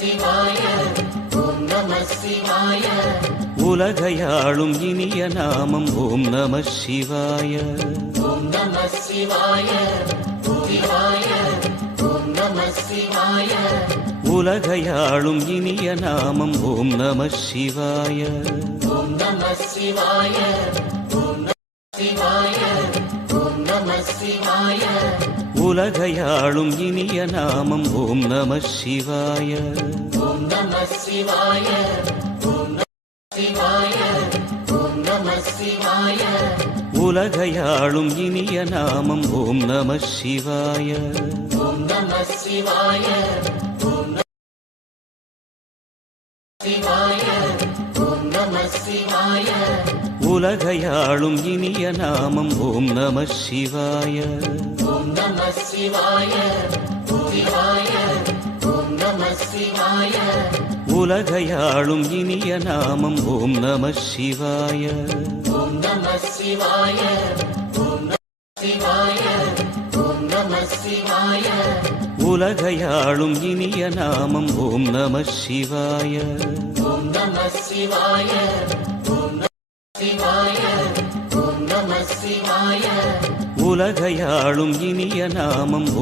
சிவாய ஓம் நம சிவாய. உலகையாளும் இனிய நாமம் ஓம் நம சிவாய. ஓம் நம சிவாய சிவாய ஓம் நம சிவாய. உலகையாளும் இனிய நாமம் ஓம் நம சிவாய. ஓம் நம சிவாய ஓம் நம சிவாய ஓம் நம சிவாய. உலகையாளும் இனிய நாமம் ஓம் நம சிவாய. ஓம் நம சிவாய ஓம் நம சிவாய ஓம் நம சிவாய. உலகையாளும் இனிய நாமம் ஓம் நம சிவாய. ஓம் நம சிவாய ஓம் நம சிவாய ஓம் நம சிவாய. உலகையாளும் இனிய நாமம் ஓம் நம சிவாய. ஓம் நம சிவாய சிவாய ஓம் நம சிவாய. உலகையாளும் இனிய நாமம் ஓம் நம சிவாய. ஓம் நம சிவாய ஓம் நம சிவாய ஓம் நம சிவாய. உலகையாளும் இனிய நாமம் ஓம் நம சிவாய. ஓம் நம சிவாய ஓம் நம சிவாய ஓம் நம சிவாய. உலகையாளும் இனிய நாமம்